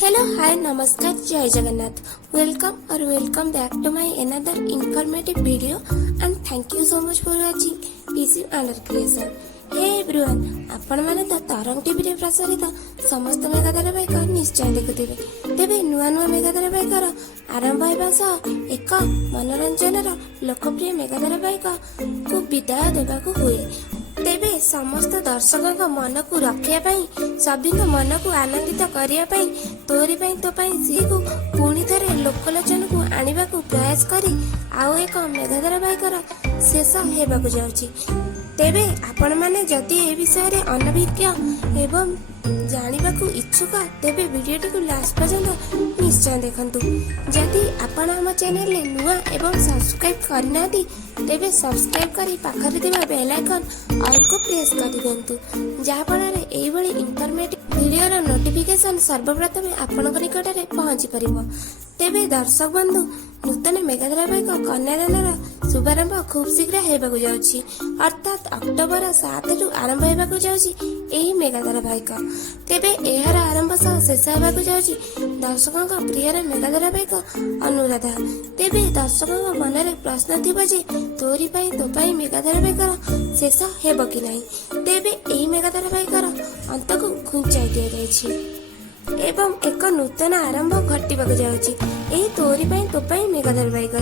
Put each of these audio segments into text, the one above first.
Hello, hi, namaskar, jai Jagannath. Welcome back to my another informative video and thank you so much for watching PC Under Creation. Hey everyone, आपण माने तो तरंग TV रे प्रसारित समस्त mega धारावाहिक निश्चय देखुथिबे। तेबे नुआ मेगा धारावाहिकर आरंभ हेबा सह एक मनोरंजनर लोकप्रिय मेगा धारावाहिक को विदाय देबाकू हुए। तेबे समस्त दर्शकों मन को रखा सभी मन को आनंदित करने तोरी तो सी को पुणी थे लोकलोचन को आने को प्रयास करी आउ एक मेगा धारावाहिकर शेष होगा जाऊँगी। तेबे आपण माने जदि ए विषय रे अनभिज्ञ एवं जानिबा को इच्छुक तेबे वीडियोटी को लास्ट पर्यंत निश्चय देखंतु। जदि आपण हम चैनल रे नुआ एवं सब्सक्राइब करना तेबे सब्सक्राइब करी पाखरे दिबा बेल आइकन ऑल को प्रेस कर दियंतु, जहा फଳରେ एई भली इन्फॉर्मेटिव वीडियो रो नोटिफिकेशन सर्वप्रथम आपण निकट रे पहुंची परिबो। तेबे दर्शक बंधु नूतन मेगा धारावाहिक कन्यादान शुभारंभ खूब शीघ्र होगा जाऊँगी, अर्थात अक्टोबर 7 रु आरंभ होगा जाऊँगी यही मेगा धारावाहिक। तेबे यार आरंभ सह शेष होगा जाऊँगी दर्शकों प्रियर मेगा धारावाहिक अनुराधा। तेबे दर्शकों मन में प्रश्न थी जे तोरी तो मेगा धारावाहिकर शेष हेब कि नहीं। तेबे यही मेगा धारावाहिकर अंत को घुंचाई दि जाइए एवं एक नूतन आरंभ घटवाक जाऊँगी यही तोरी तो मेगा धारावाहिक।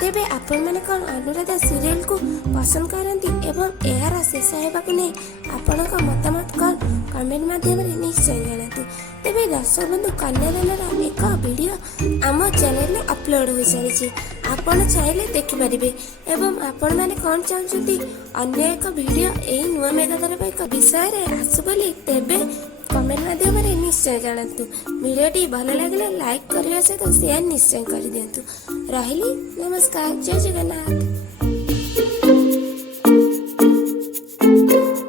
तेबे आपण मैंने कौन अनुराधा सीरियल को पसंद करती एवं यार शेष होगा नहीं आपण मतामत कौन कमेंट माध्यम निश्चय जनातु। तेबे दर्शक बंधु कन्यादान एक वीडियो आम चैनल में अपलोड हो सारी आपण चाहिए देखिपारे एवं आपण मैंने कौन चाहते अन्य एक वीडियो यही नुआ मेगा धारावाहिक विषय में आसु बोली तेबे कमेंट माध्यम निश्चय जानतु। वीडियोटी भल लगे लाइक करने सहित शेयर निश्चय कर दिंतु। रही नमस्कार, जय जगन्नाथ।